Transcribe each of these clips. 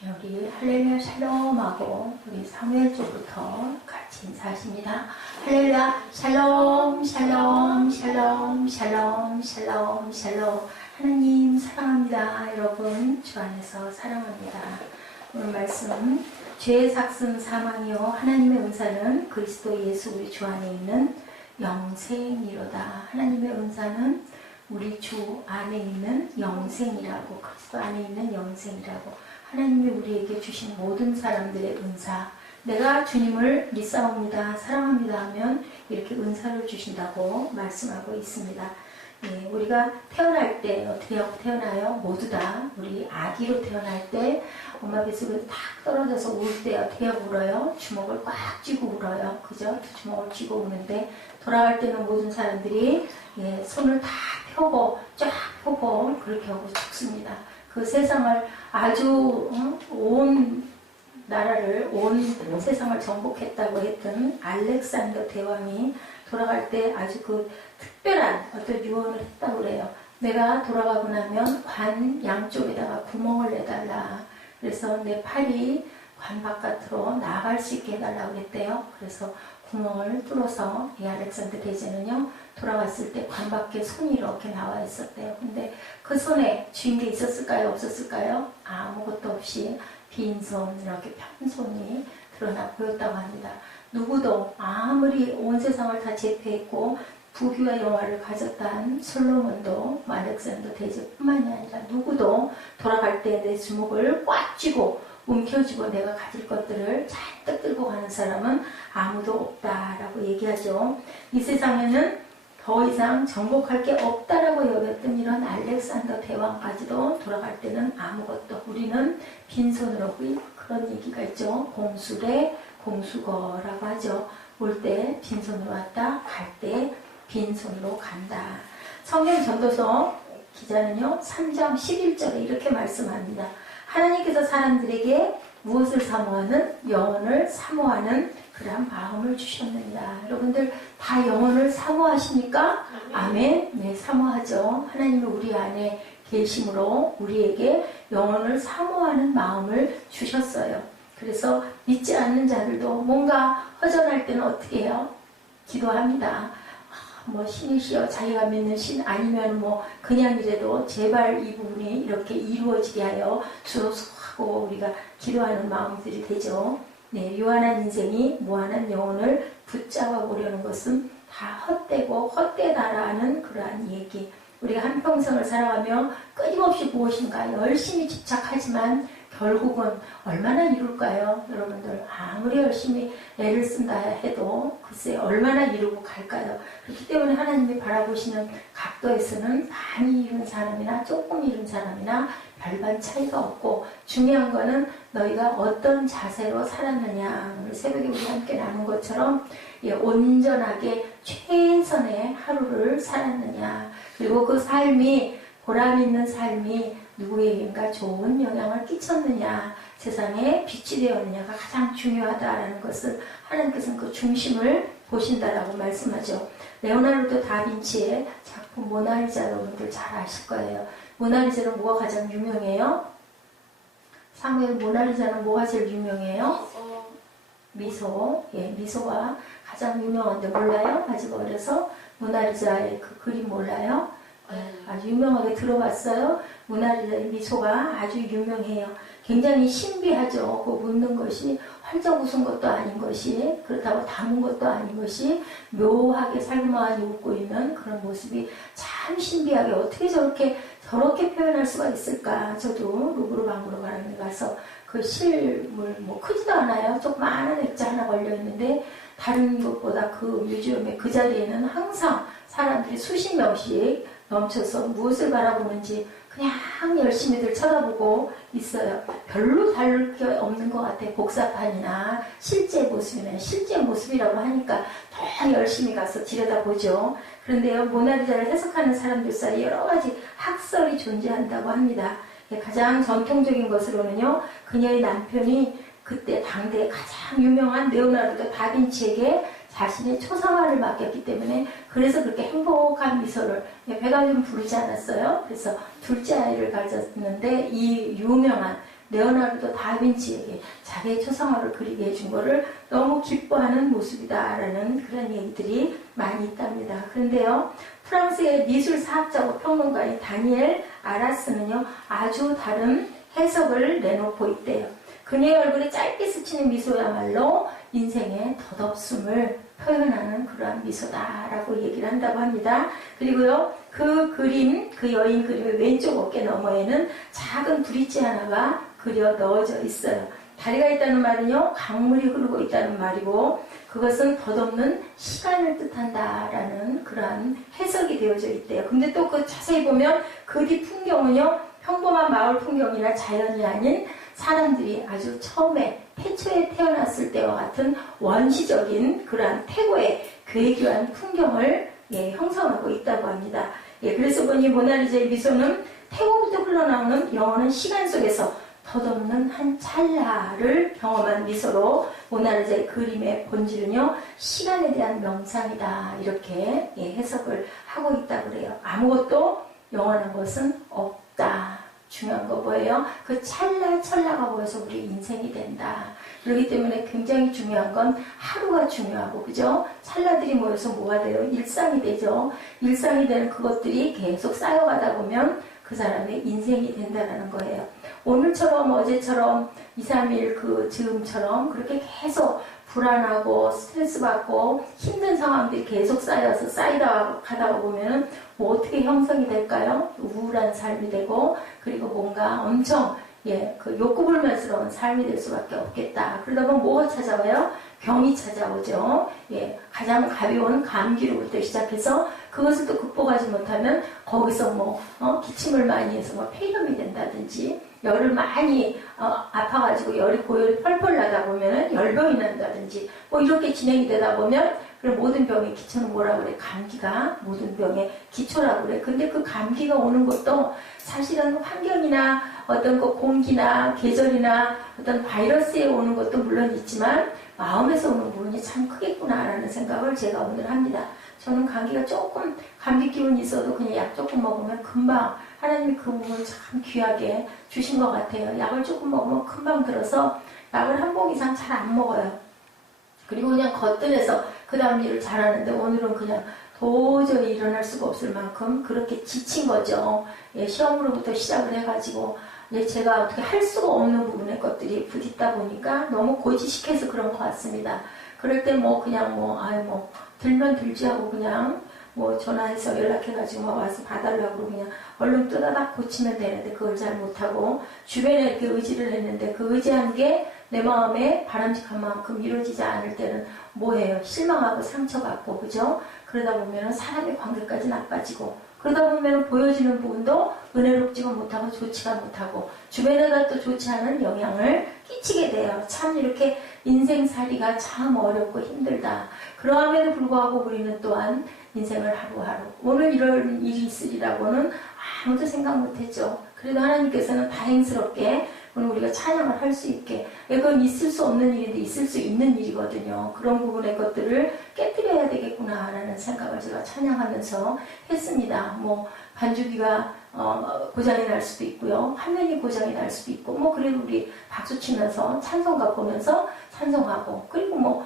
우리 할렐루야 샬롬하고 우리 사무엘 쪽부터 같이 인사하십니다. 할렐루야 샬롬 샬롬 샬롬 샬롬 샬롬 샬롬. 하나님 사랑합니다. 여러분 주 안에서 사랑합니다. 오늘 말씀 죄의 삭슨 사망이요 하나님의 은사는 그리스도 예수 우리 주 안에 있는 영생이로다. 하나님의 은사는 우리 주 안에 있는 영생이라고, 그리스도 안에 있는 영생이라고. 하나님이 우리에게 주신 모든 사람들의 은사, 내가 주님을 믿사옵니다, 사랑합니다 하면 이렇게 은사를 주신다고 말씀하고 있습니다. 예, 우리가 태어날 때 어떻게 하고 태어나요? 모두 다 우리 아기로 태어날 때 엄마 뱃속에 탁 떨어져서 울 때 어떻게 하고 울어요? 주먹을 꽉 쥐고 울어요. 그죠? 주먹을 쥐고 우는데 돌아갈 때는 모든 사람들이 예, 손을 다 펴고 쫙 펴고 그렇게 하고 죽습니다. 그 세상을 아주 온 나라를, 온 세상을 정복했다고 했던 알렉산더 대왕이 돌아갈 때 아주 그 특별한 어떤 유언을 했다고 그래요. 내가 돌아가고 나면 관 양쪽에다가 구멍을 내달라. 그래서 내 팔이 관 바깥으로 나갈 수 있게 해달라고 했대요. 그래서 구멍을 뚫어서 이 알렉산더 대제는요, 돌아왔을 때 관 밖에 손이 이렇게 나와 있었대요. 근데 그 손에 쥔 게 있었을까요? 없었을까요? 아무것도 없이 빈손, 이렇게 편손이 드러나 보였다고 합니다. 누구도 아무리 온 세상을 다 제패했고 부귀와 영화를 가졌던 솔로몬도 알렉산더 대제뿐만이 아니라 누구도 돌아갈 때 내 주먹을 꽉 쥐고 움켜쥐고 내가 가질 것들을 잔뜩 들고 가는 사람은 아무도 없다라고 얘기하죠. 이 세상에는 더 이상 정복할 게 없다라고 여겼던 이런 알렉산더 대왕까지도 돌아갈 때는 아무것도, 우리는 빈손으로, 그런 얘기가 있죠. 공수래 공수거라고 하죠. 올 때 빈손으로 왔다, 갈 때 빈손으로 간다. 성경 전도서 기자는요 3장 11절에 이렇게 말씀합니다. 하나님께서 사람들에게 무엇을 사모하는? 영혼을 사모하는 그러한 마음을 주셨느니라. 여러분들 다 영혼을 사모하십니까? 아멘. 네, 사모하죠. 하나님이 우리 안에 계심으로 우리에게 영혼을 사모하는 마음을 주셨어요. 그래서 믿지 않는 자들도 뭔가 허전할 때는 어떻게 해요? 기도합니다. 뭐 신이시여, 자기가 믿는 신 아니면 뭐 그냥이라도 제발 이 부분이 이렇게 이루어지게 하여 주옵소서 하고 우리가 기도하는 마음들이 되죠. 네, 유한한 인생이 무한한 영혼을 붙잡아 보려는 것은 다 헛되고 헛되다라는 그러한 얘기. 우리가 한평생을 살아가며 끊임없이 무엇인가 열심히 집착하지만 결국은 얼마나 이룰까요? 여러분들 아무리 열심히 애를 쓴다 해도 글쎄 얼마나 이루고 갈까요? 그렇기 때문에 하나님이 바라보시는 각도에서는 많이 이룬 사람이나 조금 이룬 사람이나 별반 차이가 없고, 중요한 거는 너희가 어떤 자세로 살았느냐. 오늘 새벽에 우리 함께 나눈 것처럼 예, 온전하게 최선의 하루를 살았느냐. 그리고 그 삶이, 보람 있는 삶이 누구에게인가 좋은 영향을 끼쳤느냐, 세상에 빛이 되었느냐가 가장 중요하다라는 것을 하나님께서는 그 중심을 보신다라고 말씀하죠. 레오나르도 다빈치의 작품 모나리자 여러분들 잘 아실 거예요. 모나리자는 뭐가 가장 유명해요? 사무엘, 모나리자는 뭐가 제일 유명해요? 미소. 예, 미소가 가장 유명한데 몰라요? 아직 어려서 모나리자의 그 그림 몰라요? 아주 유명하게 들어봤어요. 모나리자의 미소가 아주 유명해요. 굉장히 신비하죠. 그 웃는 것이 활짝 웃은 것도 아닌 것이, 그렇다고 담은 것도 아닌 것이 묘하게 살그마하게 웃고 있는 그런 모습이 참 신비하게, 어떻게 저렇게 표현할 수가 있을까. 저도 루브르 박물관에 가서 그 실물 뭐 크지도 않아요. 조그마한 액자 하나 걸려 있는데 다른 것보다 그 뮤지엄의 그 자리에는 항상 사람들이 수십 명씩 넘쳐서 무엇을 바라보는지 그냥 열심히들 쳐다보고 있어요. 별로 다를 게 없는 것 같아요. 복사판이나 실제 모습이나, 실제 모습이라고 하니까 더 열심히 가서 들여다보죠. 그런데요, 모나리자를 해석하는 사람들 사이에 여러 가지 학설이 존재한다고 합니다. 가장 전통적인 것으로는요, 그녀의 남편이 그때 당대에 가장 유명한 레오나르도 다빈치에게 자신의 초상화를 맡겼기 때문에 그래서 그렇게 행복한 미소를, 배가 좀 부르지 않았어요. 그래서 둘째 아이를 가졌는데 이 유명한 레오나르도 다빈치에게 자기의 초상화를 그리게 해준 거를 너무 기뻐하는 모습이다라는 그런 얘기들이 많이 있답니다. 그런데요, 프랑스의 미술사학자고 평론가인 다니엘 아라스는요, 아주 다른 해석을 내놓고 있대요. 그녀의 얼굴에 짧게 스치는 미소야말로 인생의 덧없음을 표현하는 그러한 미소다라고 얘기를 한다고 합니다. 그리고요, 그 그림, 그 여인 그림의 왼쪽 어깨 너머에는 작은 브릿지 하나가 그려 넣어져 있어요. 다리가 있다는 말은요, 강물이 흐르고 있다는 말이고, 그것은 덧없는 시간을 뜻한다라는 그러한 해석이 되어져 있대요. 근데 또 그 자세히 보면 그 뒤 풍경은요, 평범한 마을 풍경이나 자연이 아닌 사람들이 아주 처음에 태초에 태어났을 때와 같은 원시적인 그러한 태고의 괴기한 풍경을 형성하고 있다고 합니다. 그래서 보니 모나리자의 미소는 태고부터 흘러나오는 영원한 시간 속에서 덧없는 한 찰나를 경험한 미소로 모나리자의 그림의 본질은요, 시간에 대한 명상이다, 이렇게 해석을 하고 있다고 그래요. 아무것도 영원한 것은 없다. 중요한 거 뭐예요? 그 찰나가 보여서 우리 인생이 된다. 그렇기 때문에 굉장히 중요한 건 하루가 중요하고, 그죠? 찰나들이 모여서 뭐가 돼요? 일상이 되죠. 일상이 되는 그것들이 계속 쌓여가다 보면 그 사람의 인생이 된다는 거예요. 오늘처럼 어제처럼 2, 3일 그 즈음처럼 그렇게 계속 불안하고 스트레스 받고 힘든 상황들이 계속 쌓이다 가다 보면은 뭐 어떻게 형성이 될까요? 우울한 삶이 되고, 그리고 뭔가 엄청 그 욕구불만스러운 삶이 될 수밖에 없겠다. 그러다 보면 뭐가 찾아와요? 병이 찾아오죠. 가장 가벼운 감기로부터 시작해서 그것을 또 극복하지 못하면 거기서 기침을 많이 해서 폐렴이 된다든지, 열을 많이 아파가지고 열이 고열이 펄펄 나다 보면 열병이 난다든지, 이렇게 진행이 되다 보면, 그럼 모든 병의 기초는 뭐라고 그래? 감기가 모든 병의 기초라고 그래. 근데 그 감기가 오는 것도 사실은 환경이나 어떤 그 공기나 계절이나 어떤 바이러스에 오는 것도 물론 있지만 마음에서 오는 부분이 참 크겠구나라는 생각을 제가 오늘 합니다. 저는 감기 기운이 있어도 그냥 약 조금 먹으면 금방 하나님이 그 몸을 참 귀하게 주신 것 같아요. 약을 조금 먹으면 금방 들어서 약을 한 봉 이상 잘 안 먹어요. 그리고 그냥 거뜬해서 그 다음 일을 잘하는데, 오늘은 그냥 도저히 일어날 수가 없을 만큼 그렇게 지친 거죠. 시험으로부터 시작을 해가지고 제가 어떻게 할 수가 없는 부분의 것들이 부딪다 보니까 너무 고지식해서 그런 것 같습니다. 그럴 때 들면 들지 하고 그냥 전화해서 연락해가지고 와서 봐달라고 그냥 얼른 뜨다닥 고치면 되는데 그걸 잘 못하고, 주변에 이렇게 의지를 했는데 그 의지한 게 내 마음에 바람직한 만큼 이루어지지 않을 때는 뭐해요? 실망하고 상처받고, 그죠? 그러다 보면은 사람의 관계까지 나빠지고, 그러다 보면은 보여지는 부분도 은혜롭지가 못하고 좋지가 못하고 주변에다 또 좋지 않은 영향을 끼치게 돼요. 참 이렇게 인생살이가 참 어렵고 힘들다. 그러함에도 불구하고 우리는 또한 인생을 하루하루, 오늘 이런 일이 있으리라고는 아무도 생각 못했죠. 그래도 하나님께서는 다행스럽게 오늘 우리가 찬양을 할 수 있게, 그건 있을 수 없는 일인데 있을 수 있는 일이거든요. 그런 부분의 것들을 깨뜨려야 되겠구나라는 생각을 제가 찬양하면서 했습니다. 반주기가 고장이 날 수도 있고요, 화면이 고장이 날 수도 있고, 그래도 우리 박수 치면서 찬송가 보면서 찬송하고, 그리고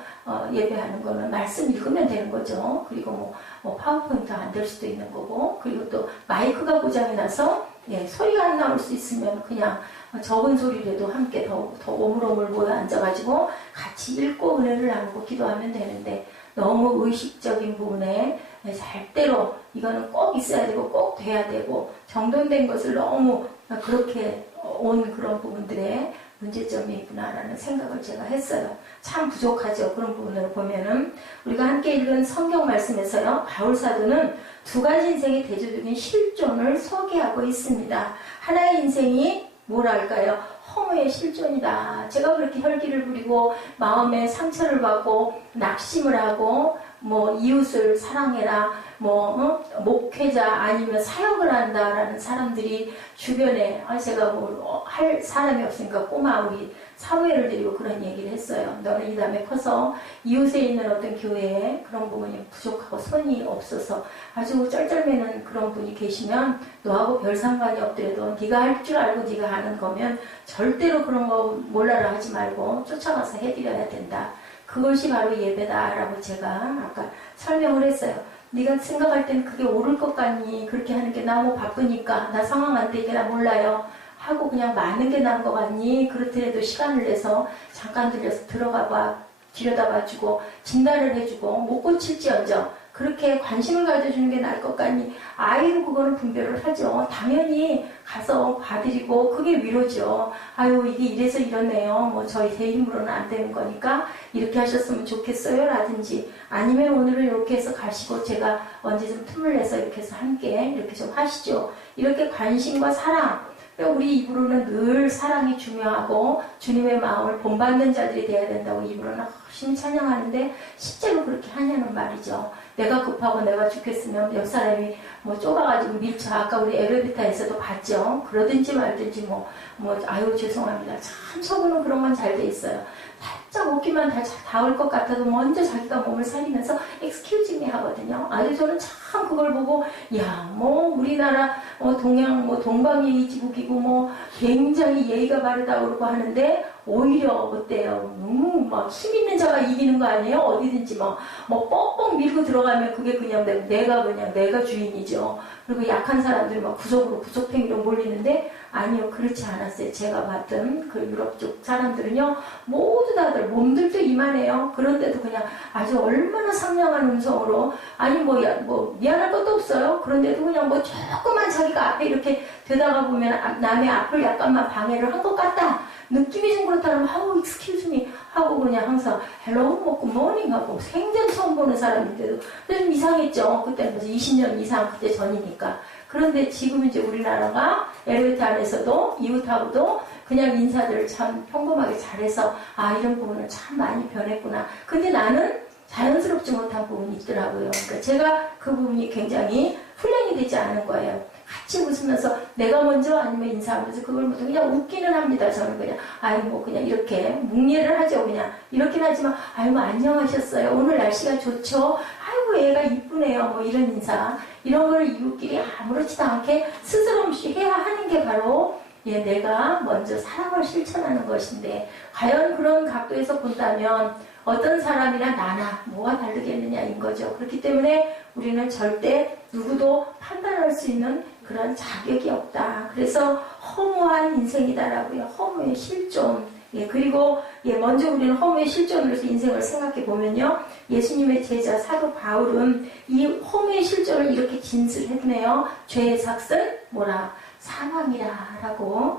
예배하는 거는 말씀 읽으면 되는 거죠. 그리고 파워포인트 안 될 수도 있는 거고, 그리고 또 마이크가 고장이 나서 소리가 안 나올 수 있으면 그냥 적은 소리라도 함께 더 오물오물 모여 앉아가지고 같이 읽고 은혜를 나누고 기도하면 되는데, 너무 의식적인 부분에 절대로 이거는 꼭 있어야 되고 꼭 돼야 되고 정돈된 것을 너무 그렇게 온 그런 부분들에 문제점이 있구나라는 생각을 제가 했어요. 참 부족하죠. 그런 부분을 보면은 우리가 함께 읽은 성경 말씀에서요, 바울 사도는 두 가지 인생의 대조적인 실존을 소개하고 있습니다. 하나의 인생이 뭐랄까요? 허무의 실존이다. 제가 그렇게 혈기를 부리고 마음에 상처를 받고 낙심을 하고 뭐 이웃을 사랑해라, 뭐 목회자 아니면 사역을 한다라는 사람들이 주변에 제가 뭐 할 사람이 없으니까 꼬마 우리 사무엘을 데리고 그런 얘기를 했어요. 너는 이 다음에 커서 이웃에 있는 어떤 교회에 그런 부분이 부족하고 손이 없어서 아주 쩔쩔매는 그런 분이 계시면 너하고 별 상관이 없더라도 네가 할 줄 알고 네가 하는 거면 절대로 그런 거 몰라라 하지 말고 쫓아가서 해드려야 된다. 그것이 바로 예배다라고 제가 아까 설명을 했어요. 네가 생각할 땐 그게 옳을 것 같니? 그렇게 하는 게 너무 바쁘니까 나 상황 안 되게 나 몰라요 하고 그냥 많은 게 나은 것 같니? 그렇더라도 시간을 내서 잠깐 들려서 들어가봐 들여다봐주고 진단을 해주고 못 고칠지언정 그렇게 관심을 가져주는 게 나을 것 같니? 아이도 그거는 분별을 하죠. 당연히 가서 봐드리고 그게 위로죠. 아유 이게 이래서 이러네요. 뭐 저희 제 힘으로는 안 되는 거니까 이렇게 하셨으면 좋겠어요 라든지 아니면 오늘은 이렇게 해서 가시고 제가 언제 좀 틈을 내서 이렇게 해서 함께 이렇게 좀 하시죠. 이렇게 관심과 사랑 우리 입으로는 늘 사랑이 중요하고 주님의 마음을 본받는 자들이 돼야 된다고 입으로는 열심히 찬양하는데 실제로 그렇게 하냐는 말이죠. 내가 급하고 내가 죽겠으면 옆 사람이 뭐 좁아가지고 밀쳐. 아까 우리 엘리베이터에서도 봤죠. 그러든지 말든지 아유 죄송합니다. 참 속으로는 그런 건 잘 돼 있어요. 살짝 오기만 닿을 것 같아도 먼저 자기가 몸을 살리면서 excuse me 하거든요. 아주 저는 참 그걸 보고 야 뭐 우리나라 동양 동방예의지국이고 굉장히 예의가 바르다고 그러고 하는데 오히려 어때요? 막 힘 있는 자가 이기는 거 아니에요? 어디든지 뻑뻑 밀고 들어가면 그게 그냥 내가 주인이죠. 그리고 약한 사람들이 구석으로 구석탱이로 몰리는데 아니요 그렇지 않았어요. 제가 봤던 그 유럽 쪽 사람들은요 모두 다들 몸들도 이만해요. 그런데도 그냥 아주 얼마나 상냥한 음성으로 아니 미안할 것도 없어요. 그런데도 그냥 조금만 자기가 앞에 이렇게 되다가 보면 남의 앞을 약간만 방해를 한 것 같다. 느낌이 좀 그렇다면 아우 excuse me 하고 그냥 항상 hello good morning 하고 생전 처음 보는 사람인데도 좀 이상했죠. 그때는 20년 이상 그때 전이니까. 그런데 지금 이제 우리나라가 엘리베이터 안에서도 이웃하고도 그냥 인사들을 참 평범하게 잘해서 이런 부분은 참 많이 변했구나. 근데 나는 자연스럽지 못한 부분이 있더라고요. 그러니까 제가 그 부분이 굉장히 훈련이 되지 않은 거예요. 같이 웃으면서 내가 먼저 아니면 인사하면서 그걸 모두 그냥 웃기는 합니다. 저는 그냥 그냥 이렇게 묵례를 하죠. 그냥 이렇게는 하지만 안녕하셨어요. 오늘 날씨가 좋죠. 얘가 이쁘네요. 이런 인사 이런 걸 이웃끼리 아무렇지도 않게 스스럼 없이 해야 하는 게 바로 내가 먼저 사랑을 실천하는 것인데 과연 그런 각도에서 본다면 어떤 사람이나 나나 뭐가 다르겠느냐인 거죠. 그렇기 때문에 우리는 절대 누구도 판단할 수 있는 그런 자격이 없다. 그래서 허무한 인생이다라고요. 허무의 실존. 그리고 먼저 우리는 허무의 실존으로서 인생을 생각해 보면요. 예수님의 제자 사도 바울은 이 허무의 실존을 이렇게 진술했네요. 죄의 삭은 사망이라라고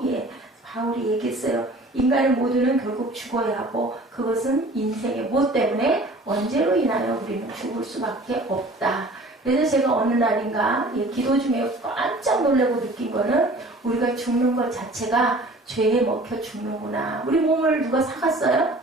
바울이 얘기했어요. 인간의 모두는 결국 죽어야 하고 그것은 인생의 못 때문에 언제로 인하여 우리는 죽을 수밖에 없다. 그래서 제가 어느 날인가 기도 중에 깜짝 놀라고 느낀 거는 우리가 죽는 것 자체가 죄에 먹혀 죽는구나. 우리 몸을 누가 사갔어요?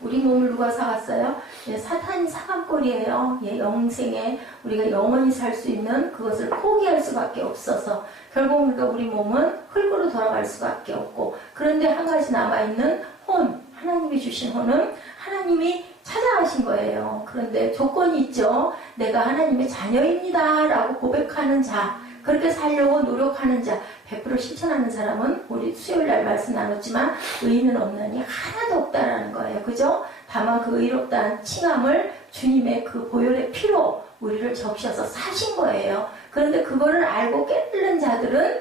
우리 몸을 누가 사갔어요? 사탄이 사간 꼴이에요. 영생에 우리가 영원히 살 수 있는 그것을 포기할 수밖에 없어서 결국 우리 몸은 흙으로 돌아갈 수밖에 없고 그런데 한 가지 남아있는 혼, 하나님이 주신 혼은 하나님이 찾아가신 거예요. 그런데 조건이 있죠. 내가 하나님의 자녀입니다 라고 고백하는 자, 그렇게 살려고 노력하는 자, 100% 실천하는 사람은 우리 수요일날 말씀 나눴지만 의인은 없느니 하나도 없다라는 거예요. 그죠? 다만 그 의롭다는 칭함을 주님의 그 보혈의 피로 우리를 적셔서 사신 거예요. 그런데 그거를 알고 깨달은 자들은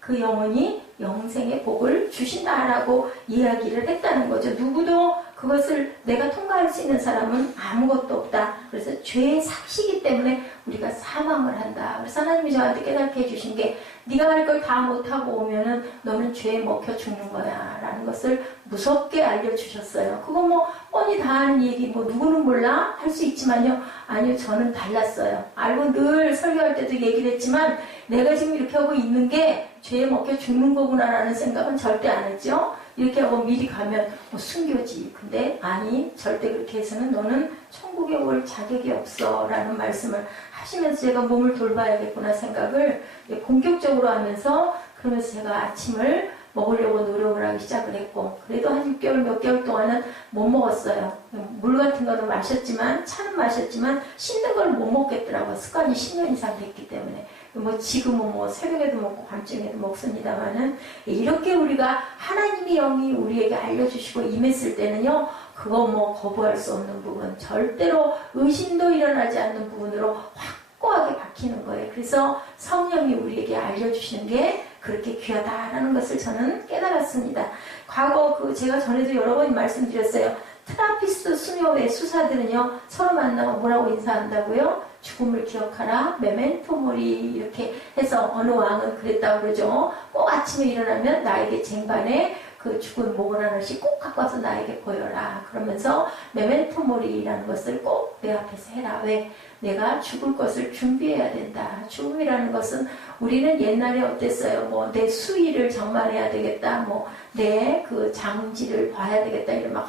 그 영혼이 영생의 복을 주신다라고 이야기를 했다는 거죠. 누구도 그것을 내가 통과할 수 있는 사람은 아무것도 없다. 그래서 죄의 삭시기 때문에 우리가 사망을 한다. 그래서 하나님이 저한테 깨닫게 해주신 게 네가 할 걸 다 못하고 오면은 너는 죄에 먹혀 죽는 거야 라는 것을 무섭게 알려주셨어요. 그거 뻔히 다 아는 얘기 누구는 몰라? 할 수 있지만요. 아니요, 저는 달랐어요. 알고 늘 설교할 때도 얘기를 했지만 내가 지금 이렇게 하고 있는 게 죄에 먹혀 죽는 거구나 라는 생각은 절대 안 했죠. 이렇게 하고 미리 가면 뭐 순교지. 근데 아니, 절대 그렇게 해서는 너는 천국에 올 자격이 없어 라는 말씀을 하시면서 제가 몸을 돌봐야겠구나 생각을 본격적으로 하면서, 그러면서 제가 아침을 먹으려고 노력을 하기 시작을 했고, 그래도 한 6개월 몇 개월 동안은 못 먹었어요. 물 같은 거는 마셨지만, 차는 마셨지만 씻는 걸 못 먹겠더라고요. 습관이 10년 이상 됐기 때문에. 뭐 지금은 뭐 새벽에도 먹고 밤중에도 먹습니다만은, 이렇게 우리가 하나님의 영이 우리에게 알려주시고 임했을 때는요, 그거 뭐 거부할 수 없는 부분, 절대로 의심도 일어나지 않는 부분으로 확고하게 박히는 거예요. 그래서 성령이 우리에게 알려주시는 게 그렇게 귀하다라는 것을 저는 깨달았습니다. 과거 제가 전에도 여러 번 말씀드렸어요. 트라피스트 수녀회 수사들은요, 서로 만나면 뭐라고 인사한다고요? 죽음을 기억하라, 메멘토 모리, 이렇게 해서 어느 왕은 그랬다고 그러죠. 꼭 아침에 일어나면 나에게 쟁반에 그 죽은 목을 하나씩 꼭 갖고 와서 나에게 보여라. 그러면서 메멘토 모리라는 것을 꼭 내 앞에서 해라. 왜? 내가 죽을 것을 준비해야 된다. 죽음이라는 것은 우리는 옛날에 어땠어요? 뭐 내 수의를 장만해야 되겠다. 뭐 내 그 장지를 봐야 되겠다. 이러면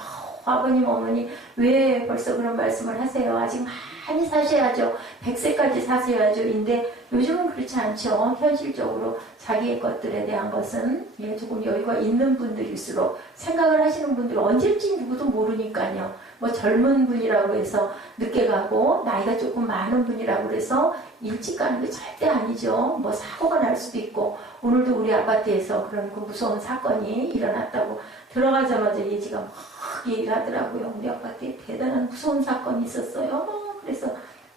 아버님 어머니 왜 벌써 그런 말씀을 하세요? 아직 많이 사셔야죠. 100세까지 사셔야죠. 인데 요즘은 그렇지 않죠. 현실적으로 자기의 것들에 대한 것은 조금 여유가 있는 분들일수록 생각을 하시는 분들 언제쯤 누구도 모르니까요. 뭐 젊은 분이라고 해서 늦게 가고 나이가 조금 많은 분이라고 해서 일찍 가는 게 절대 아니죠. 뭐 사고가 날 수도 있고, 오늘도 우리 아파트에서 그런 그 무서운 사건이 일어났다고 들어가자마자 예지가 막 얘기를 하더라고요. 우리 아파트에 대단한 무서운 사건이 있었어요. 그래서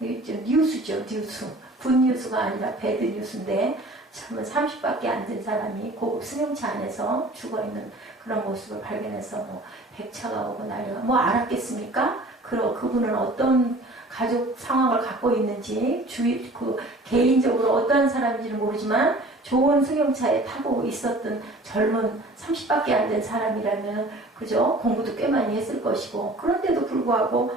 뉴스죠, 뉴스. 굿뉴스가 아니라 배드 뉴스인데, 정말 30밖에 안 된 사람이 고급 승용차 안에서 죽어있는 그런 모습을 발견해서 뭐 백차가 오고 난리가, 뭐 알았겠습니까? 그분은 어떤 가족 상황을 갖고 있는지, 개인적으로 어떠한 사람인지는 모르지만 좋은 승용차에 타고 있었던 젊은 30밖에 안 된 사람이라면, 그죠? 공부도 꽤 많이 했을 것이고, 그런데도 불구하고,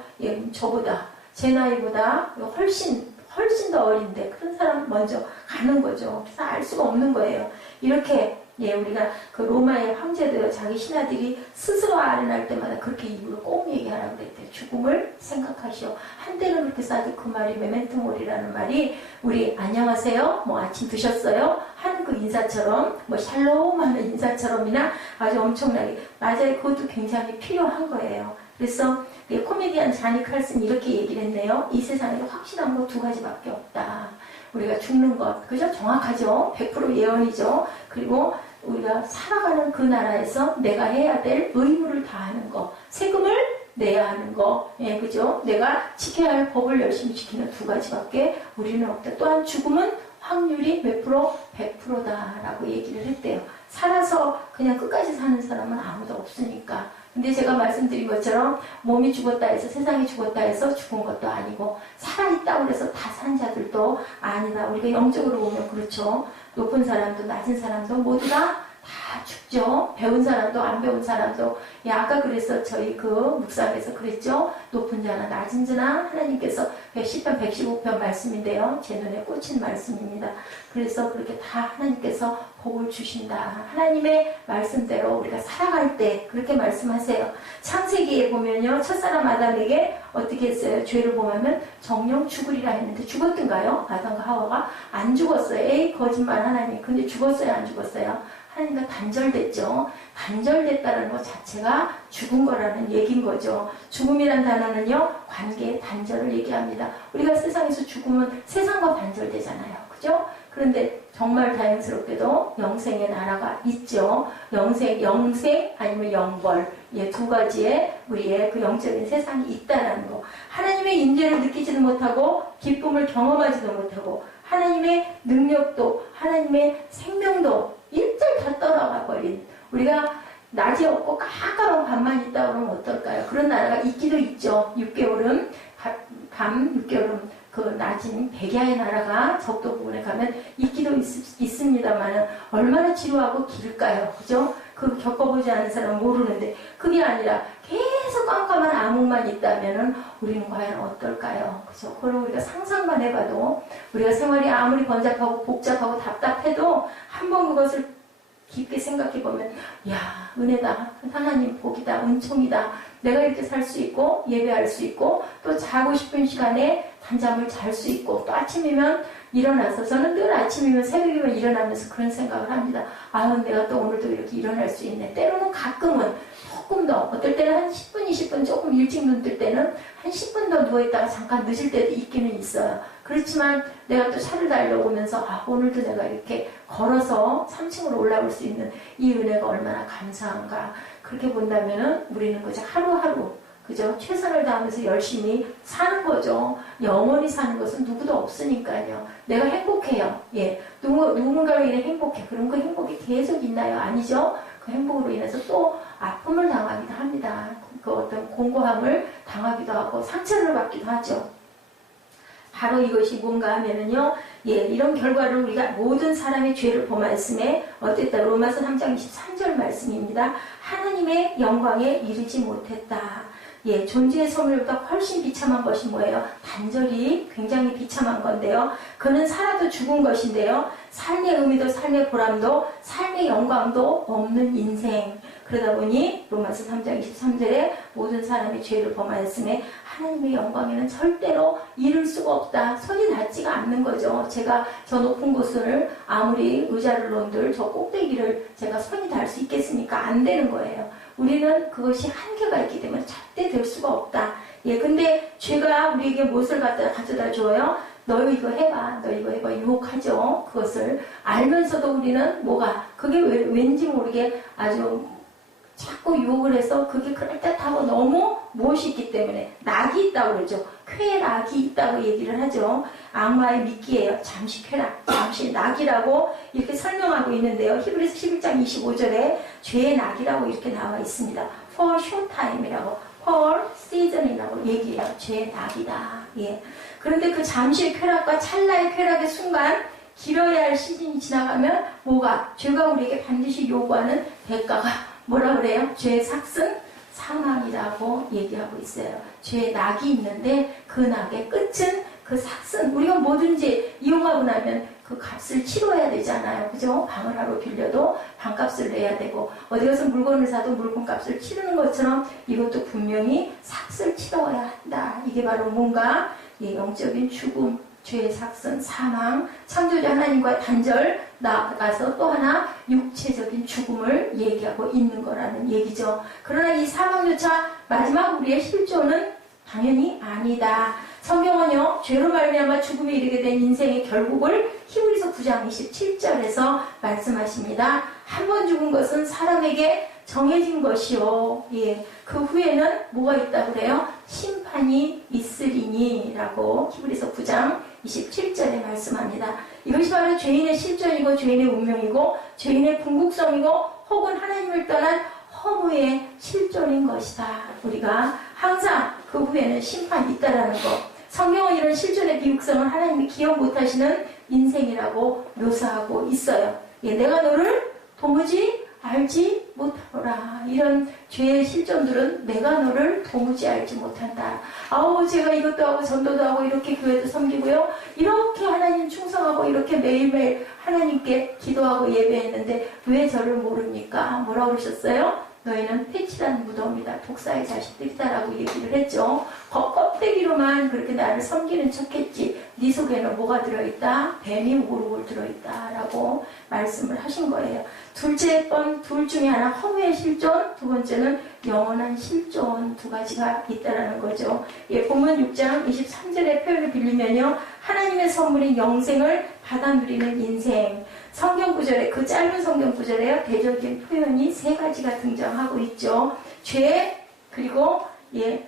저보다, 제 나이보다 훨씬 더 어린데, 그런 사람 먼저 가는 거죠. 그래서 알 수가 없는 거예요. 이렇게, 우리가 그 로마의 황제도요, 자기 신하들이 스스로 아련할 때마다 그렇게 입으로 꼭 얘기하라고 그랬대요. 죽음을 생각하시오. 한때는 그렇게 써도 그 말이 메멘토 모리라는 말이, 우리 안녕하세요, 뭐 아침 드셨어요? 하는 그 인사처럼, 뭐 샬롬 하는 인사처럼이나 아주 엄청나게, 맞아요. 그것도 굉장히 필요한 거예요. 그래서 코미디언 자니 칼슨이 이렇게 얘기를 했네요. 이 세상에도 확실한 거 2가지밖에 없다. 우리가 죽는 것, 그죠? 정확하죠? 100% 예언이죠? 그리고 우리가 살아가는 그 나라에서 내가 해야 될 의무를 다하는 거, 세금을 내야 하는 거, 그죠? 내가 지켜야 할 법을 열심히 지키는 2가지밖에 우리는 없다. 또한 죽음은 확률이 몇 프로? 100%다라고 얘기를 했대요. 살아서 그냥 끝까지 사는 사람은 아무도 없으니까. 근데 제가 말씀드린 것처럼 몸이 죽었다 해서, 세상이 죽었다 해서 죽은 것도 아니고, 살아있다고 해서 다 산 자들도 아니다. 우리가 영적으로 보면 그렇죠. 높은 사람도 낮은 사람도 모두 다 죽죠. 배운 사람도 안 배운 사람도. 아까 그래서 저희 그 묵상에서 그랬죠. 높은 자나 낮은 자나 하나님께서 110편 115편 말씀인데요. 제 눈에 꽂힌 말씀입니다. 그래서 그렇게 다 하나님께서 복을 주신다. 하나님의 말씀대로 우리가 살아갈 때 그렇게 말씀하세요. 창세기에 보면요, 첫사람 아담에게 어떻게 했어요? 죄를 범하면 정령 죽으리라 했는데 죽었던가요? 아담과 하와가 안 죽었어요. 에이 거짓말 하나님. 근데 죽었어요, 안 죽었어요? 하나님과 단절됐죠. 단절됐다는 것 자체가 죽은 거라는 얘기인 거죠. 죽음이란 단어는요, 관계의 단절을 얘기합니다. 우리가 세상에서 죽으면 세상과 단절되잖아요. 그죠? 그런데 정말 다행스럽게도 영생의 나라가 있죠. 영생 아니면 영벌, 2가지의 우리의 그 영적인 세상이 있다는 거. 하나님의 임재를 느끼지도 못하고 기쁨을 경험하지도 못하고 하나님의 능력도 하나님의 생명도 일절 다 떠나가 버린, 우리가 낮이 없고 깜깜한 밤만 있다 그러면 어떨까요? 그런 나라가 있기도 있죠. 6개월은 밤 6개월은 그 낮은 백야의 나라가 적도 부분에 가면 있기도 있습니다만 얼마나 지루하고 길을까요? 그죠? 그 겪어보지 않은 사람은 모르는데, 그게 아니라 계속 깜깜한 암흑만 있다면은 우리는 과연 어떨까요? 그죠? 그럼 우리가 상상만 해봐도, 우리가 생활이 아무리 번잡하고 복잡하고 답답해도 한번 그것을 깊게 생각해 보면, 야, 은혜다, 하나님 복이다, 은총이다. 내가 이렇게 살 수 있고 예배할 수 있고 또 자고 싶은 시간에 단잠을 잘 수 있고 또 아침이면 일어나서, 저는 늘 아침이면 새벽이면 일어나면서 그런 생각을 합니다. 아유, 내가 또 오늘도 이렇게 일어날 수 있네. 때로는 가끔은 조금 더, 어떨 때는 한 10분, 20분 조금 일찍 눈 뜰 때는 한 10분 더 누워있다가 잠깐 늦을 때도 있기는 있어요. 그렇지만 내가 또 차를 달려오면서 오늘도 내가 이렇게 걸어서 3층으로 올라올 수 있는 이 은혜가 얼마나 감사한가. 그렇게 본다면은 우리는 그저 하루하루 그죠? 최선을 다하면서 열심히 사는 거죠. 영원히 사는 것은 누구도 없으니까요. 내가 행복해요. 예. 누군가로 인해 행복해. 그럼 그 행복이 계속 있나요? 아니죠? 그 행복으로 인해서 또 아픔을 당하기도 합니다. 그 어떤 공고함을 당하기도 하고 상처를 받기도 하죠. 바로 이것이 뭔가 하면은요, 예, 이런 결과를 우리가 모든 사람의 죄를 범하였음에 어땠다. 로마서 3장 23절 말씀입니다. 하나님의 영광에 이르지 못했다. 예, 존재의 소멸보다 훨씬 비참한 것이 뭐예요? 단절이 굉장히 비참한 건데요. 그는 살아도 죽은 것인데요. 삶의 의미도 삶의 보람도 삶의 영광도 없는 인생. 그러다 보니 로마서 3장 23절에 모든 사람이 죄를 범하였음에 하나님의 영광에는 절대로 이룰 수가 없다. 손이 닿지가 않는 거죠. 제가 저 높은 곳을 아무리 의자를 놓은들 저 꼭대기를 제가 손이 닿을 수 있겠습니까? 안 되는 거예요. 우리는 그것이 한계가 있기 때문에 절대 될 수가 없다. 예, 근데 죄가 우리에게 무엇을 가져다 줘요? 너 이거 해봐, 너 이거 해봐, 유혹하죠. 그것을 알면서도 우리는 그게 왠지 모르게 아주 자꾸 유혹을 해서 그게 그럴듯하고 너무 무엇이 있기 때문에 낙이 있다고 그러죠. 쾌락이 있다고 얘기를 하죠. 악마의 미끼예요. 잠시 쾌락, 잠시 낙이라고 이렇게 설명하고 있는데요. 히브리서 11장 25절에 죄의 낙이라고 이렇게 나와 있습니다. For short time이라고, for season이라고 얘기해요. 죄의 낙이다. 예. 그런데 그 잠시의 쾌락과 찰나의 쾌락의 순간 길어야 할 시즌이 지나가면 죄가 우리에게 반드시 요구하는 대가가 뭐라 그래요? 죄의 삭은 사망이라고 얘기하고 있어요. 죄의 낙이 있는데 그 낙의 끝은 그 삭은, 우리가 뭐든지 이용하고 나면 그 값을 치러야 되잖아요. 그죠? 방을 하러 빌려도 방값을 내야 되고 어디 가서 물건을 사도 물건값을 치르는 것처럼 이것도 분명히 삭을 치러야 한다. 이게 바로 뭔가 영적인 죽음, 죄의 삭은 사망, 창조자 하나님과 단절, 나아가서 또 하나 육체적인 죽음을 얘기하고 있는 거라는 얘기죠. 그러나 이 사망조차 마지막 우리의 실존은 당연히 아니다. 성경은요, 죄로 말미암아 죽음에 이르게 된 인생의 결국을 히브리서 9장 27절에서 말씀하십니다. 한 번 죽은 것은 사람에게 정해진 것이요. 예, 그 후에는 뭐가 있다고 그래요? 심판이 있으리니 라고 히브리서 9장 27절에 말씀합니다. 이것이 바로 죄인의 실존이고 죄인의 운명이고 죄인의 궁극성이고 혹은 하나님을 떠난 허무의 실존인 것이다. 우리가 항상 그 후에는 심판이 있다라는 것. 성경은 이런 실존의 비극성을 하나님이 기억 못하시는 인생이라고 묘사하고 있어요. 예, 내가 너를 도무지 알지 못하노라. 이런 죄의 실존들은 내가 너를 도무지 알지 못한다. 제가 이것도 하고 전도도 하고 이렇게 교회도 섬기고요. 이렇게 하나님 충성하고 이렇게 매일매일 하나님께 기도하고 예배했는데 왜 저를 모릅니까? 뭐라고 그러셨어요? 너희는 패치라는 무덤이다. 독사의 자식들이다라고 얘기를 했죠. 껍데기로만 그렇게 나를 섬기는 척했지. 네 속에는 뭐가 들어있다? 뱀이 오르골 들어있다라고 말씀을 하신 거예요. 둘 중에 하나 허무의 실존, 두 번째는 영원한 실존, 두 가지가 있다라는 거죠. 예, 본문 6장 23절의 표현을 빌리면요, 하나님의 선물인 영생을 받아 누리는 인생. 성경 구절에, 그 짧은 성경 구절에요, 대적인 표현이 세 가지가 등장하고 있죠. 죄, 그리고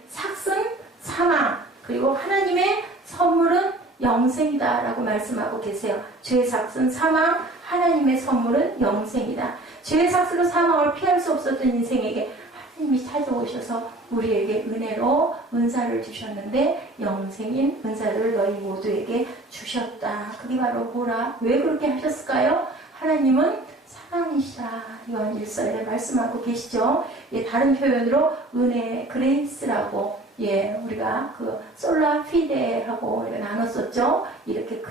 삭은 사망, 그리고 하나님의 선물은 영생이다라고 말씀하고 계세요. 죄의 삭은 사망, 하나님의 선물은 영생이다. 죄의 삭으로 사망을 피할 수 없었던 인생에게 하나님이 찾아오셔서 우리에게 은혜로 은사를 주셨는데 영생인 은사를 너희 모두에게 주셨다. 그게 바로 왜 그렇게 하셨을까요? 하나님은 사랑이시라. 요한 1서에 말씀하고 계시죠. 다른 표현으로 은혜, 그레이스라고 우리가 솔라 피데하고 나눴었죠. 이렇게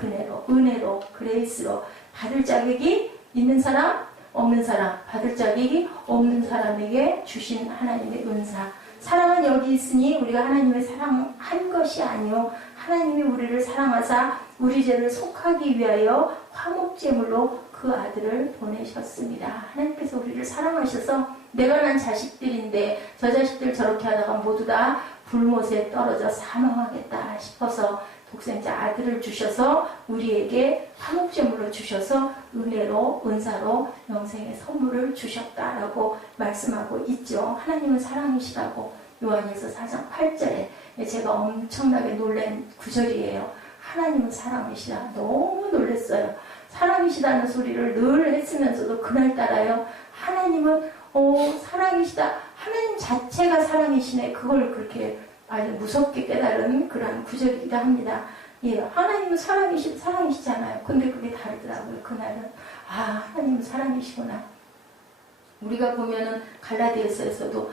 은혜로, 그레이스로 받을 자격이 있는 사람, 없는 사람, 받을 자격이 없는 사람에게 주신 하나님의 은사. 사랑은 여기 있으니 우리가 하나님의 사랑한 것이 아니요 하나님이 우리를 사랑하사 우리 죄를 속하기 위하여 화목제물로 그 아들을 보내셨습니다. 하나님께서 우리를 사랑하셔서 내가 난 자식들인데 저 자식들 저렇게 하다가 모두 다 불못에 떨어져 사망하겠다 싶어서 독생자 아들을 주셔서 우리에게 화목제물로 주셔서 은혜로 은사로 영생의 선물을 주셨다라고 말씀하고 있죠. 하나님은 사랑이시라고 요한일서 4장 8절에 제가 엄청나게 놀란 구절이에요. 하나님은 사랑이시라. 너무 놀랐어요. 사랑이시다는 소리를 늘 했으면서도 그날따라요. 하나님은 사랑이시다. 하나님 자체가 사랑이시네. 그걸 그렇게 아주 무섭게 깨달은 그런 구절이기도 합니다. 예, 하나님은 사랑이시잖아요. 근데 그게 다르더라고요. 그날은 하나님은 사랑이시구나. 우리가 보면은 갈라디아서에서도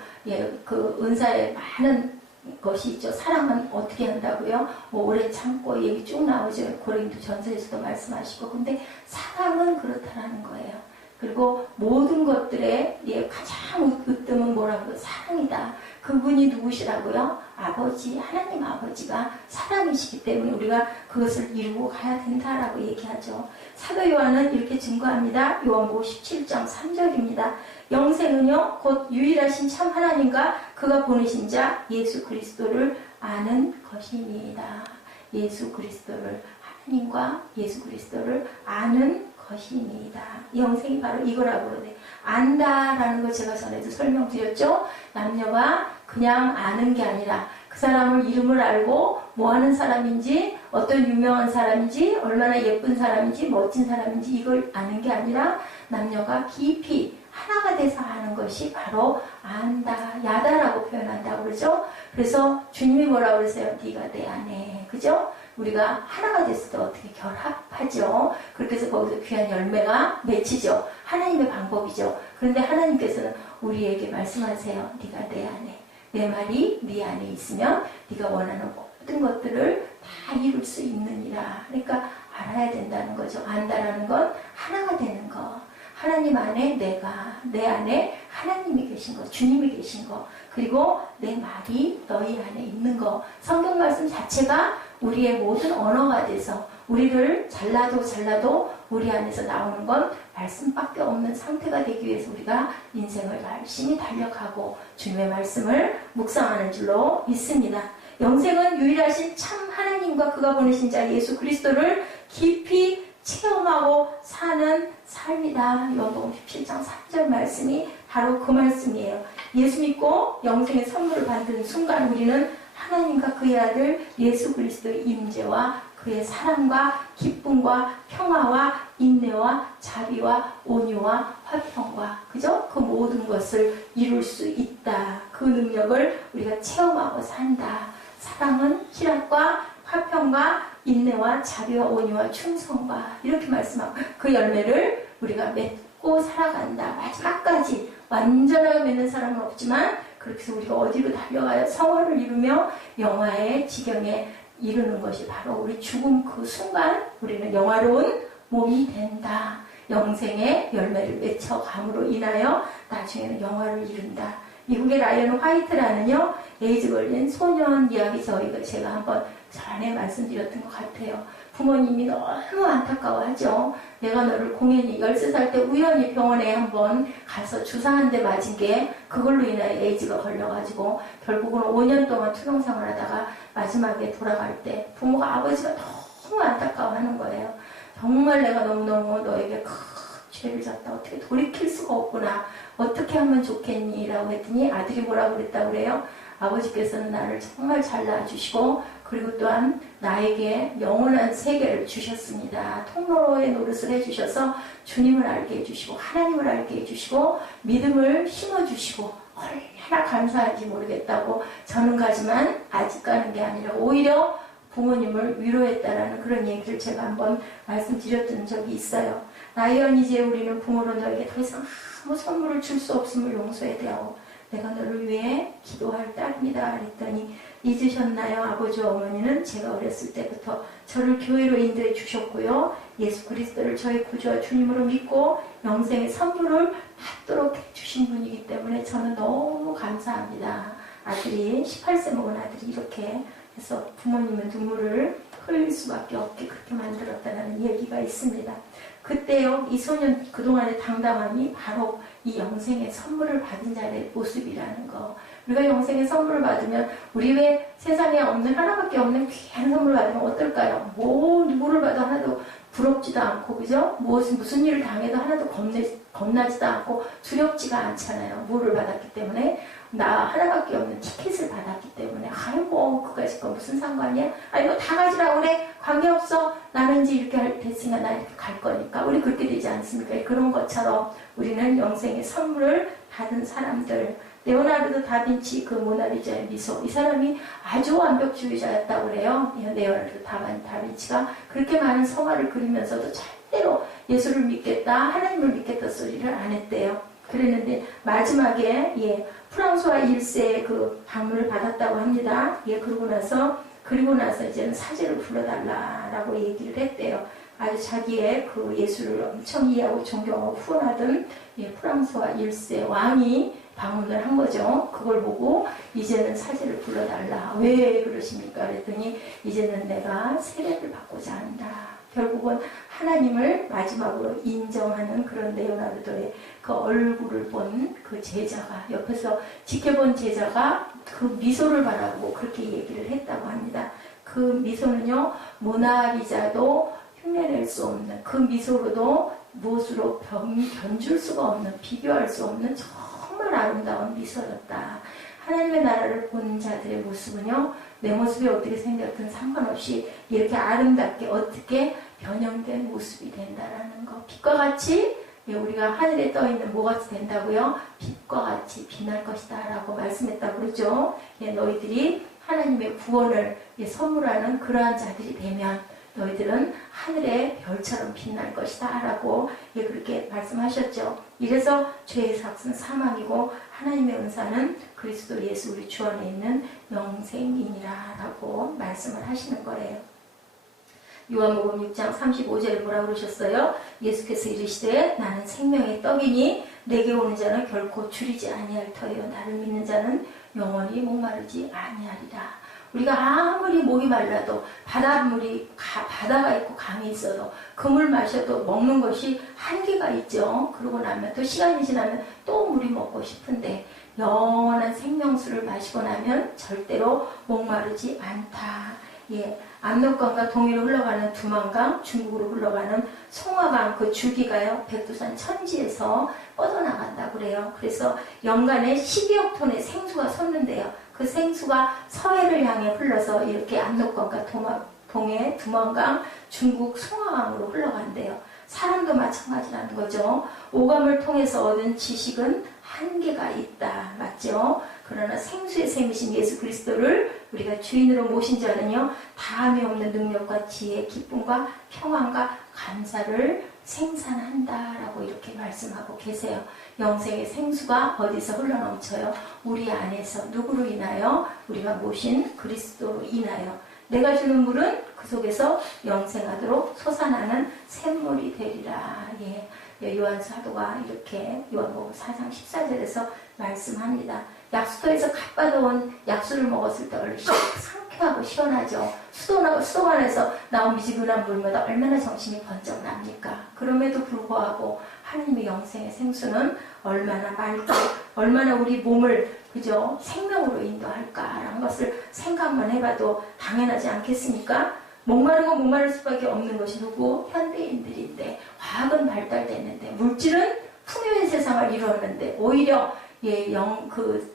그 은사에 많은 것이 있죠. 사랑은 어떻게 한다고요? 오래 참고 얘기 쭉 나오죠. 고린도 전서에서도 말씀하시고. 근데 사랑은 그렇다라는 거예요. 그리고 모든 것들의 가장 으뜸은 뭐라고요? 사랑이다. 그분이 누구시라고요? 아버지, 하나님 아버지가 사랑이시기 때문에 우리가 그것을 이루고 가야 된다라고 얘기하죠. 사도 요한은 이렇게 증거합니다. 요한복음 17장 3절입니다. 영생은요 곧 유일하신 참 하나님과 그가 보내신 자 예수 그리스도를 아는 것입니다. 예수 그리스도를 하나님과 예수 그리스도를 아는 것입니다. 영생이 바로 이거라고 그러네. 안다라는 거 제가 전에도 설명드렸죠. 남녀가 그냥 아는 게 아니라 그 사람을 이름을 알고 뭐 하는 사람인지 어떤 유명한 사람인지 얼마나 예쁜 사람인지 멋진 사람인지 이걸 아는 게 아니라 남녀가 깊이 하나가 돼서 아는 것이 바로 안다, 야다라고 표현한다고 그러죠. 그래서 주님이 뭐라고 그러세요? 네가 내 안에, 그죠? 우리가 하나가 됐을 때 어떻게 결합하죠. 그렇게 해서 거기서 귀한 열매가 맺히죠. 하나님의 방법이죠. 그런데 하나님께서는 우리에게 말씀하세요. 네가 내 안에, 내 말이 네 안에 있으면 네가 원하는 모든 것들을 다 이룰 수 있느니라. 그러니까 알아야 된다는 거죠. 안다라는 건 하나가 되는 거. 하나님 안에 내 안에 하나님이 계신 거, 주님이 계신 거, 그리고 내 말이 너희 안에 있는 거. 성경 말씀 자체가 우리의 모든 언어가 돼서 우리를 잘라도 우리 안에서 나오는 건 말씀밖에 없는 상태가 되기 위해서 우리가 인생을 열심히 달려가고 주님의 말씀을 묵상하는 줄로 믿습니다. 영생은 유일하신 참 하나님과 그가 보내신 자 예수 그리스도를 깊이 체험하고 사는 삶이다. 요한복음 17장 3절 말씀이 바로 그 말씀이에요. 예수 믿고 영생의 선물을 받는 순간 우리는 하나님과 그의 아들 예수 그리스도의 임재와 그의 사랑과 기쁨과 평화와 인내와 자비와 온유와 화평과 그죠? 그 모든 것을 이룰 수 있다. 그 능력을 우리가 체험하고 산다. 사랑은 희락과 화평과 인내와 자비와 온유와 충성과 이렇게 말씀하고 그 열매를 우리가 맺고 살아간다. 마지막까지 완전하게 맺는 사람은 없지만 그렇게 해서 우리가 어디로 달려가요? 성화를 이루며 영화의 지경에 이루는 것이 바로 우리 죽음 그 순간 우리는 영화로운 몸이 된다. 영생의 열매를 맺혀감으로 인하여 나중에는 영화를 이룬다. 미국의 라이언 화이트라는요 에이즈 걸린 소년 이야기 제가 한번 전에 말씀드렸던 것 같아요. 부모님이 너무 안타까워하죠. 내가 너를 공연히 13살 때 우연히 병원에 한번 가서 주사 한 대 맞은 게 그걸로 인하여 에이즈가 걸려가지고 결국은 5년 동안 투병생활 하다가 마지막에 돌아갈 때 부모가 아버지가 너무 안타까워하는 거예요. 정말 내가 너무너무 너에게 큰 죄를 졌다. 어떻게 돌이킬 수가 없구나. 어떻게 하면 좋겠니? 라고 했더니 아들이 뭐라고 그랬다고 그래요? 아버지께서는 나를 정말 잘 낳아주시고 그리고 또한 나에게 영원한 세계를 주셨습니다. 통로의 노릇을 해주셔서 주님을 알게 해주시고 하나님을 알게 해주시고 믿음을 심어주시고 얼마나 감사한지 모르겠다고 저는 가지만 아직 가는 게 아니라 오히려 부모님을 위로했다라는 그런 얘기를 제가 한번 말씀드렸던 적이 있어요. 라이언 이제 우리는 부모로 너에게 더 이상 아무 선물을 줄 수 없음을 용서해야 되고 내가 너를 위해 기도할 딸입니다. 그랬더니 잊으셨나요? 아버지와 어머니는 제가 어렸을 때부터 저를 교회로 인도해 주셨고요. 예수 그리스도를 저의 구주와 주님으로 믿고 영생의 선물을 받도록 해주신 분이기 때문에 저는 너무 감사합니다. 아들이 18세 먹은 아들이 이렇게 해서 부모님은 눈물을 흘릴 수밖에 없게 그렇게 만들었다는 얘기가 있습니다. 그때요, 이 소년 그동안의 당당함이 바로 이 영생의 선물을 받은 자의 모습이라는 거. 우리가 영생의 선물을 받으면 우리 왜 세상에 없는 하나밖에 없는 귀한 선물을 받으면 어떨까요? 누구를 봐도 하나도 부럽지도 않고, 그죠? 무슨 일을 당해도 하나도 겁나지도 않고 두렵지가 않잖아요. 뭐를 받았기 때문에? 나 하나밖에 없는 티켓을 받았기 때문에 아이고 그까짓 거 무슨 상관이야? 아이고 다 가지라고 그래? 관계없어. 나는 이제 이렇게 됐으니까 나 이렇게 갈 거니까. 우리 그렇게 되지 않습니까? 그런 것처럼 우리는 영생의 선물을 받은 사람들. 레오나르도 다빈치 그 모나리자의 미소, 이 사람이 아주 완벽주의자였다고 그래요. 레오나르도 다빈치가 그렇게 많은 성화를 그리면서도 절대로 예수를 믿겠다, 하나님을 믿겠다 소리를 안 했대요. 그랬는데 마지막에 프랑스와 1세의 그 방문을 받았다고 합니다. 그리고 나서 이제는 사제를 불러달라라고 얘기를 했대요. 아주 자기의 그 예수를 엄청 이해하고 존경하고 후원하던 프랑스와 1세 왕이 방문을 한 거죠. 그걸 보고 이제는 사제를 불러달라. 왜 그러십니까? 그랬더니 이제는 내가 세례를 받고자 한다. 결국은 하나님을 마지막으로 인정하는 그런 레오나르도의 그 얼굴을 본 그 제자가, 옆에서 지켜본 제자가 그 미소를 바라보고 그렇게 얘기를 했다고 합니다. 그 미소는요, 모나리자도 흉내낼 수 없는, 그 미소로도 무엇으로 견줄 수가 없는, 비교할 수 없는 정말 아름다운 미소였다. 하나님의 나라를 본 자들의 모습은요, 내 모습이 어떻게 생겼든 상관없이 이렇게 아름답게 어떻게 변형된 모습이 된다라는 거. 빛과 같이 우리가 하늘에 떠있는 뭐같이 된다고요? 빛과 같이 빛날 것이다 라고 말씀했다고 그러죠. 너희들이 하나님의 구원을 선물하는 그러한 자들이 되면 너희들은 하늘의 별처럼 빛날 것이다 라고 그렇게 말씀하셨죠. 이래서 죄의 삭은 사망이고 하나님의 은사는 그리스도 예수 우리 주 안에 있는 영생이니라 라고 말씀을 하시는 거예요. 요한복음 6장 35절에 뭐라고 그러셨어요? 예수께서 이르시되 나는 생명의 떡이니 내게 오는 자는 결코 줄이지 아니할 터이요 나를 믿는 자는 영원히 목마르지 아니하리라. 우리가 아무리 목이 말라도 바다가 있고 강이 있어도 그 물 마셔도 먹는 것이 한계가 있죠. 그러고 나면 또 시간이 지나면 또 물이 먹고 싶은데 영원한 생명수를 마시고 나면 절대로 목마르지 않다. 압록강과 동해로 흘러가는 두만강, 중국으로 흘러가는 송화강 그 줄기가요, 백두산 천지에서 뻗어나간다고 그래요. 그래서 연간에 12억 톤의 생수가 솟는데요. 그 생수가 서해를 향해 흘러서 이렇게 압록강과 동해, 두만강, 중국 송화강으로 흘러간대요. 사람도 마찬가지라는 거죠. 오감을 통해서 얻은 지식은 한계가 있다. 맞죠? 그러나 생수의 샘이신 예수 그리스도를 우리가 주인으로 모신 자는요, 다함이 없는 능력과 지혜, 기쁨과 평안과 감사를 생산한다라고 이렇게 말씀하고 계세요. 영생의 생수가 어디서 흘러넘쳐요? 우리 안에서. 누구로 인하여? 우리가 모신 그리스도로 인하여. 내가 주는 물은 그 속에서 영생하도록 솟아나는 샘물이 되리라. 요한 사도가 이렇게 요한복음 4장 14절에서 말씀합니다. 약수터에서 갓 받아온 약수를 먹었을 때 얼른 상쾌하고 시원하죠. 수도 안에서 나온 미지근한 물마다 얼마나 정신이 번쩍 납니까? 그럼에도 불구하고 하나님의 영생의 생수는 얼마나 맑고 얼마나 우리 몸을 그죠? 생명으로 인도할까라는 것을 생각만 해봐도 당연하지 않겠습니까? 목마른 건 목마를 수밖에 없는 것이 누구? 현대인들인데 화학은 발달됐는데 물질은 풍요의 세상을 이루었는데 오히려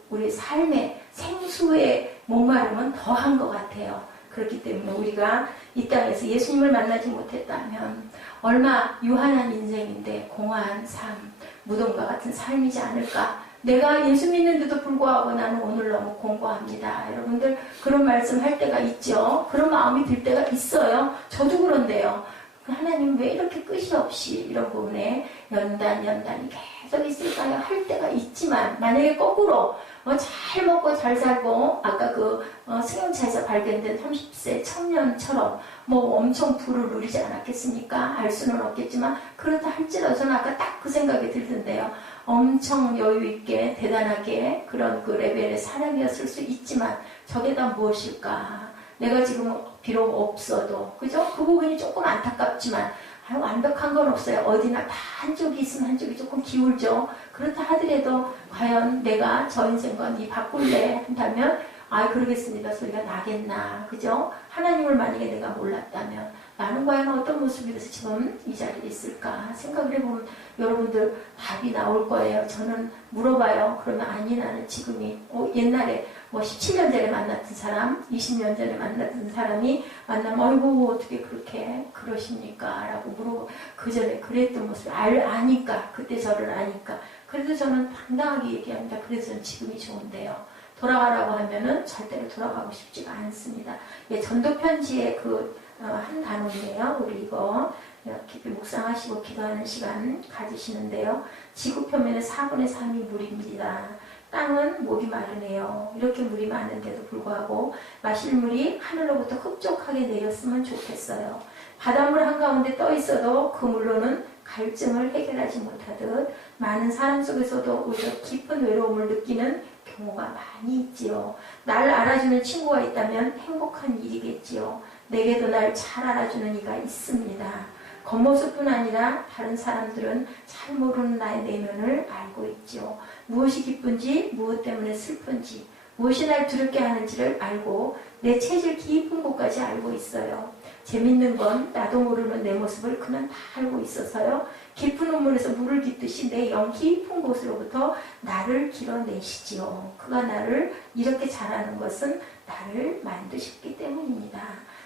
우리 삶의 생수의 목마름은 더한 것 같아요. 그렇기 때문에 우리가 이 땅에서 예수님을 만나지 못했다면 얼마 유한한 인생인데 공허한 삶, 무덤과 같은 삶이지 않을까? 내가 예수 믿는데도 불구하고 나는 오늘 너무 공고합니다. 여러분들 그런 말씀 할 때가 있죠. 그런 마음이 들 때가 있어요. 저도 그런데요. 하나님 왜 이렇게 끝이 없이 이런 부분에 연단이 계속 있을까요? 할 때가 있지만 만약에 거꾸로 잘 먹고 잘 살고 아까 승용차에서 발견된 30세 청년처럼 엄청 부를 누리지 않았겠습니까? 알 수는 없겠지만 그렇다 할지라도 저는 아까 딱 그 생각이 들던데요. 엄청 여유있게 대단하게 그런 그 레벨의 사람이었을 수 있지만 저게 다 무엇일까? 내가 지금 비록 없어도 그죠? 그 부분이 조금 안타깝지만 완벽한 건 없어요. 어디나 다 한쪽이 있으면 한쪽이 조금 기울죠. 그렇다 하더라도 과연 내가 저 인생과 니 바꿀래 한다면 그러겠습니다. 소리가 나겠나 그죠? 하나님을 만약에 내가 몰랐다면 나는 과연 어떤 모습이라서 지금 이 자리에 있을까 생각을 해보면 여러분들 답이 나올 거예요. 저는 물어봐요. 그러면 아니 나는 지금이 옛날에 17년 전에 만났던 사람 20년 전에 만났던 사람이 만나면 아이고 어떻게 그렇게 그러십니까? 라고 물어보고 그 전에 그랬던 모습을 아니까 그때 저를 아니까 그래도 저는 당당하게 얘기합니다. 그래서 저는 지금이 좋은데요. 돌아가라고 하면은 절대로 돌아가고 싶지가 않습니다. 예, 전도편지의 한 단원이에요. 우리 이거 깊이 묵상하시고 기도하는 시간 가지시는데요. 지구 표면의 4분의 3이 물입니다. 땅은 목이 마르네요. 이렇게 물이 많은데도 불구하고 마실 물이 하늘로부터 흡족하게 내렸으면 좋겠어요. 바닷물 한가운데 떠 있어도 그 물로는 갈증을 해결하지 못하듯 많은 사람 속에서도 오히려 깊은 외로움을 느끼는 경우가 많이 있지요. 날 알아주는 친구가 있다면 행복한 일이겠지요. 내게도 날 잘 알아주는 이가 있습니다. 겉모습뿐 아니라 다른 사람들은 잘 모르는 나의 내면을 알고 있지요. 무엇이 기쁜지, 무엇 때문에 슬픈지, 무엇이 날 두렵게 하는지를 알고 내 체질 깊은 곳까지 알고 있어요. 재밌는 건 나도 모르는 내 모습을 그는 다 알고 있어서요. 깊은 우물에서 물을 깃듯이 내 영 깊은 곳으로부터 나를 길어내시지요. 그가 나를 이렇게 잘하는 것은 나를 만드셨기 때문입니다.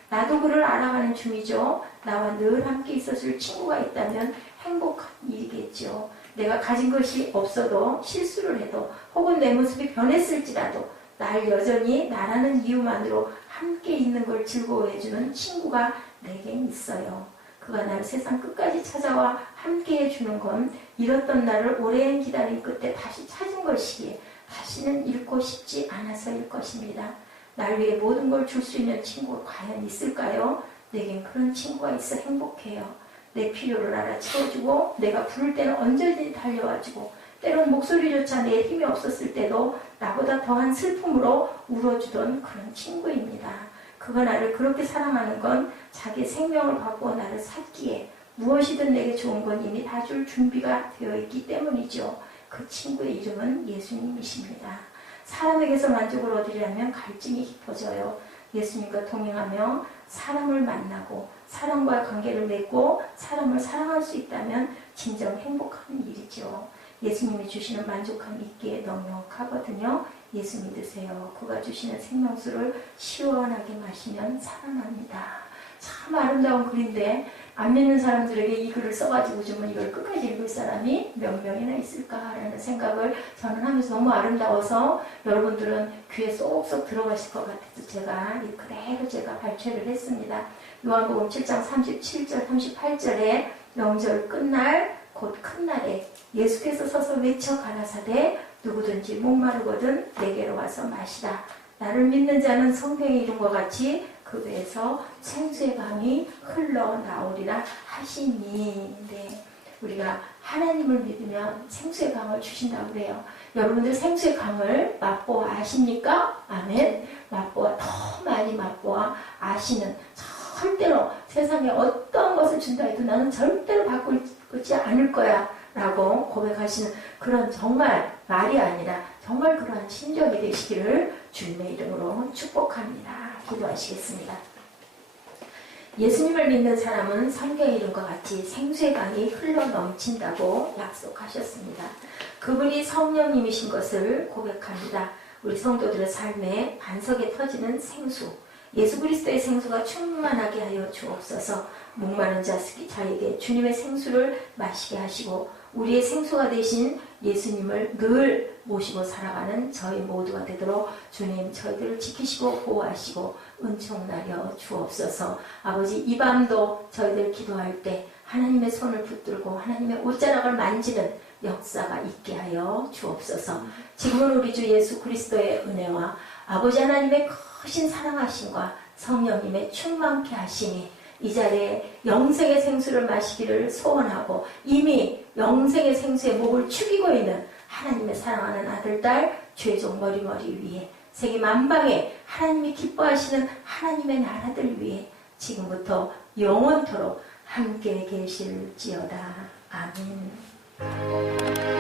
나도 그를 알아가는 중이죠. 나와 늘 함께 있었을 친구가 있다면 행복한 일이겠죠. 내가 가진 것이 없어도 실수를 해도 혹은 내 모습이 변했을지라도 날 여전히 나라는 이유만으로 함께 있는 걸 즐거워해주는 친구가 내겐 있어요. 그가 나를 세상 끝까지 찾아와 함께 해주는 건 잃었던 나를 오랜 기다림 끝에 다시 찾은 것이기에 다시는 잃고 싶지 않아서일 것입니다. 날 위해 모든 걸 줄 수 있는 친구가 과연 있을까요? 내겐 그런 친구가 있어 행복해요. 내 필요를 알아 채워주고 내가 부를 때는 언제든지 달려와주고 때론 목소리조차 내 힘이 없었을 때도 나보다 더한 슬픔으로 울어주던 그런 친구입니다. 그가 나를 그렇게 사랑하는 건 자기 생명을 바꾸어 나를 살기에 무엇이든 내게 좋은 건 이미 다 줄 준비가 되어 있기 때문이죠. 그 친구의 이름은 예수님이십니다. 사람에게서 만족을 얻으려면 갈증이 깊어져요. 예수님과 동행하며 사람을 만나고 사람과의 관계를 맺고 사람을 사랑할 수 있다면 진정 행복한 일이죠. 예수님이 주시는 만족함이 있기에 넉넉하거든요. 예수 믿으세요. 그가 주시는 생명수를 시원하게 마시면 살아납니다. 참 아름다운 글인데 안 믿는 사람들에게 이 글을 써가지고 주면 이걸 끝까지 읽을 사람이 몇 명이나 있을까라는 생각을 저는 하면서 너무 아름다워서 여러분들은 귀에 쏙쏙 들어가실 것 같아서 제가 그대로 제가 발췌를 했습니다. 요한복음 7장 37절 38절에 명절 끝날 곧 큰 날에 예수께서 서서 외쳐 가라사대 누구든지 목마르거든 내게로 와서 마시라. 나를 믿는 자는 성경에 이룬 것 같이 그 배에서 생수의 강이 흘러나오리라 하시니. 네, 우리가 하나님을 믿으면 생수의 강을 주신다고 그래요. 여러분들 생수의 강을 맛보아 아십니까? 아멘. 맛보아 더 많이 맛보아 아시는 절대로 세상에 어떤 것을 준다 해도 나는 절대로 바꾸지 않을 거야 라고 고백하시는 그런 정말 말이 아니라 정말 그러한 심정이 되시기를 주님의 이름으로 축복합니다. 기도하시겠습니다. 예수님을 믿는 사람은 성경에 이룬 것 같이 생수의 강이 흘러 넘친다고 약속하셨습니다. 그분이 성령님이신 것을 고백합니다. 우리 성도들의 삶에 반석에 터지는 생수, 예수 그리스도의 생수가 충만하게 하여 주옵소서. 목마른 자에게 주님의 생수를 마시게 하시고 우리의 생수가 되신 예수님을 늘 모시고 살아가는 저희 모두가 되도록 주님 저희들을 지키시고 보호하시고 은총나려 주옵소서. 아버지, 이 밤도 저희들 기도할 때 하나님의 손을 붙들고 하나님의 옷자락을 만지는 역사가 있게 하여 주옵소서. 지금은 우리 주 예수 그리스도의 은혜와 아버지 하나님의 크신 사랑하심과 성령님의 충만케 하심이 이 자리에 영생의 생수를 마시기를 소원하고 이미 영생의 생수에 목을 축이고 있는 하나님의 사랑하는 아들, 딸, 죄종 머리머리 위에 세계 만방에 하나님이 기뻐하시는 하나님의 나라들 위에 지금부터 영원토록 함께 계실지어다. 아멘.